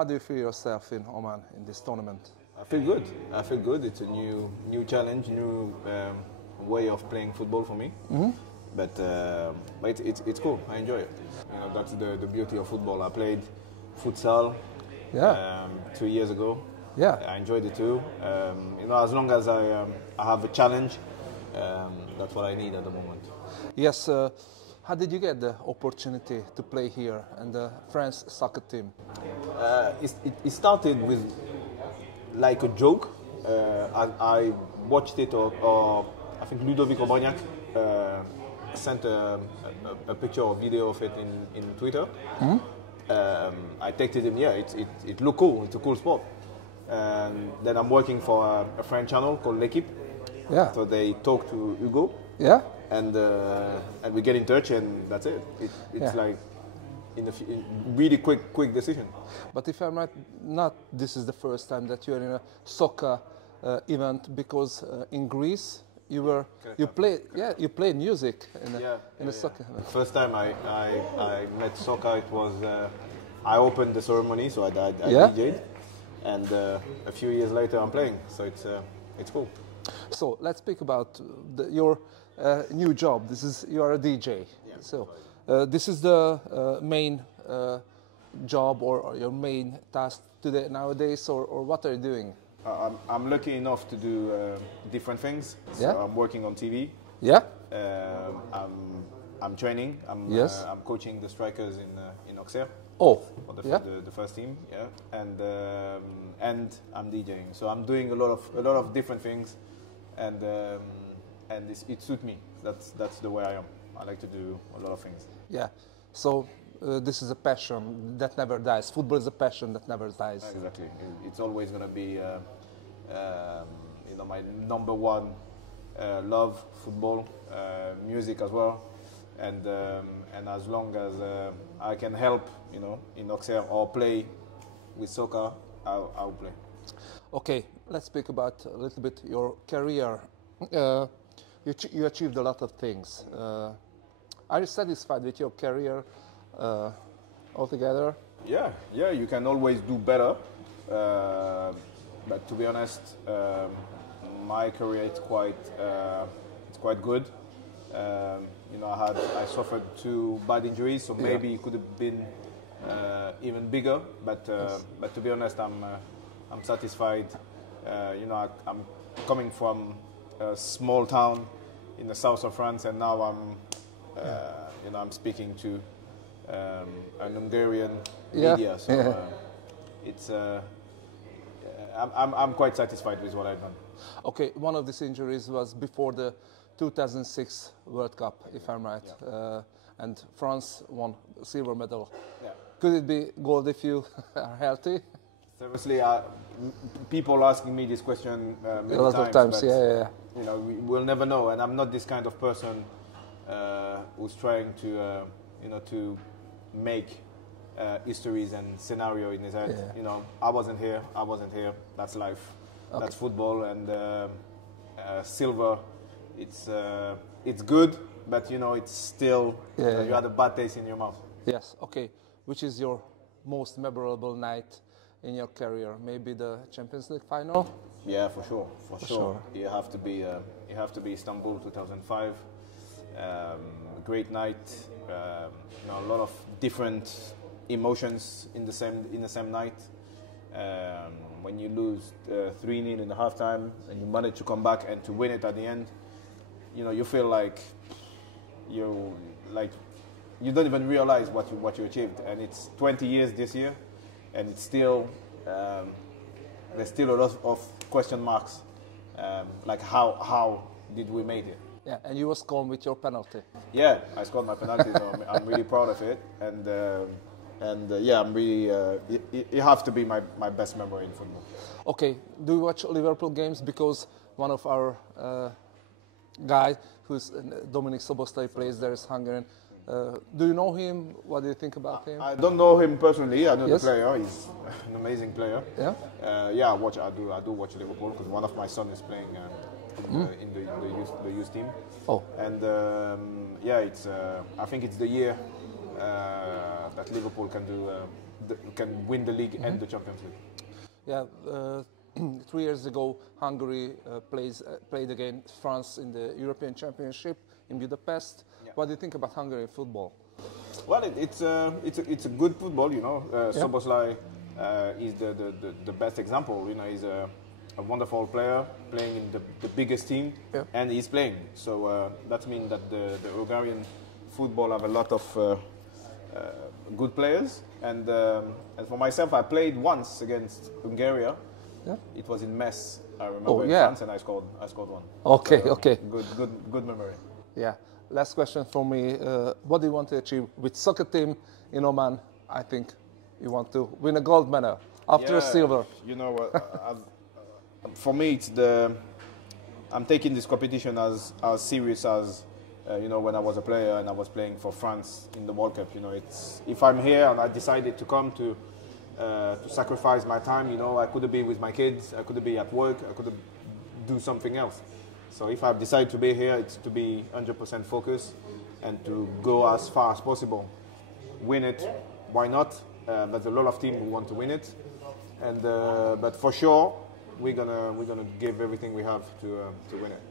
How do you feel yourself in Oman in this tournament? I feel good. I feel good. It's a new challenge, new way of playing football for me. But it's cool. I enjoy it. You know, that's the beauty of football. I played futsal 2 years ago. Yeah. I enjoyed it too. You know, as long as I have a challenge, that's what I need at the moment. Yes. How did you get the opportunity to play here and the French soccer team? It started with like a joke. I watched it, or I think Ludovic Obagnac sent a picture or video of it in Twitter. I texted him, yeah, it looked cool, it's a cool sport. And then I'm working for a French channel called L'Equipe. Yeah. So they talk to Hugo. Yeah. And we get in touch, and that's it. It's like in really quick decision. But if I'm right, not this is the first time that you're in a soccer event, because in Greece you played music in a soccer event. The first time I met soccer, it was I opened the ceremony, so I DJ'd, and a few years later I'm playing. So it's cool. So let's speak about your new job. You are a DJ. Yeah, so this is the main job or your main task today nowadays, or what are you doing? I'm lucky enough to do different things. So I'm working on TV. Yeah. I'm training. I'm coaching the strikers in Auxerre. Oh. For the first team. Yeah. And I'm DJing. So I'm doing a lot of different things, and it suits me. That's the way I am. I like to do a lot of things. Yeah. So this is a passion that never dies. Football is a passion that never dies. Exactly. It's always going to be, my number one love. Football, music as well, and as long as I can help, in Auxerre or play with soccer, I'll play. Okay, let's speak about a little bit your career. You achieved a lot of things. Are you satisfied with your career altogether? Yeah, you can always do better. But to be honest, my career is quite good. I suffered 2 bad injuries, so maybe it could have been even bigger. But to be honest, I'm satisfied. I'm coming from a small town in the south of France, and now I'm speaking to an Hungarian media. So I'm quite satisfied with what I've done. Okay, one of these injuries was before the 2006 World Cup, if I'm right, and France won a silver medal. Yeah. Could it be gold if you are healthy? Seriously, people asking me this question many a lot of times. Yeah. We'll never know, and I'm not this kind of person who's trying to, to make histories and scenario in his head. Yeah. I wasn't here. That's life. Okay. That's football, and silver. It's good, but it's still you had a bad taste in your mouth. Yes. Okay. Which is your most memorable night in your career? Maybe the Champions League final? Yeah, for sure. You have to be Istanbul 2005. Great night. A lot of different emotions in the same night. When you lose 3-0 in the halftime and you manage to come back and to win it at the end, you feel like you don't even realize what you achieved. And it's 20 years this year, and it's still there's still a lot of question marks. Like how did we make it? Yeah, and you were scored with your penalty. Yeah, I scored my penalty, so I'm really proud of it. And I'm really. It has to be my best memory in football. Okay, do you watch Liverpool games? Because one of our guy, who's Dominic Szoboszlai, plays there, is Hungarian. Do you know him? What do you think about him? I don't know him personally. I know the player. He's an amazing player. Yeah. I do watch Liverpool because one of my sons is playing in the youth team. Oh. And I think it's the year that Liverpool can do can win the league and the Champions League. Yeah, 3 years ago, Hungary played against France in the European Championship in Budapest. Yeah. What do you think about Hungary football? Well, it's a good football, you know. Szoboszlai is the best example. You know, he's a wonderful player playing in the biggest team, and he's playing. So that means that the Hungarian football have a lot of good players. And for myself, I played once against Hungary. Yeah. It was in Metz. I remember in France, and I scored one. Okay, so, okay. Good memory. Yeah. Last question for me. What do you want to achieve with soccer team in Oman? I think you want to win a gold medal after a silver. You know, for me, I'm taking this competition as serious as you know, when I was a player and I was playing for France in the World Cup. You know, if I'm here and I decided to come to sacrifice my time, you know, I could be with my kids, I could be at work, I could do something else. So if I've decided to be here, it's to be 100% focused and to go as far as possible. Win it, why not? There's a lot of teams who want to win it, and but for sure we're gonna give everything we have to win it.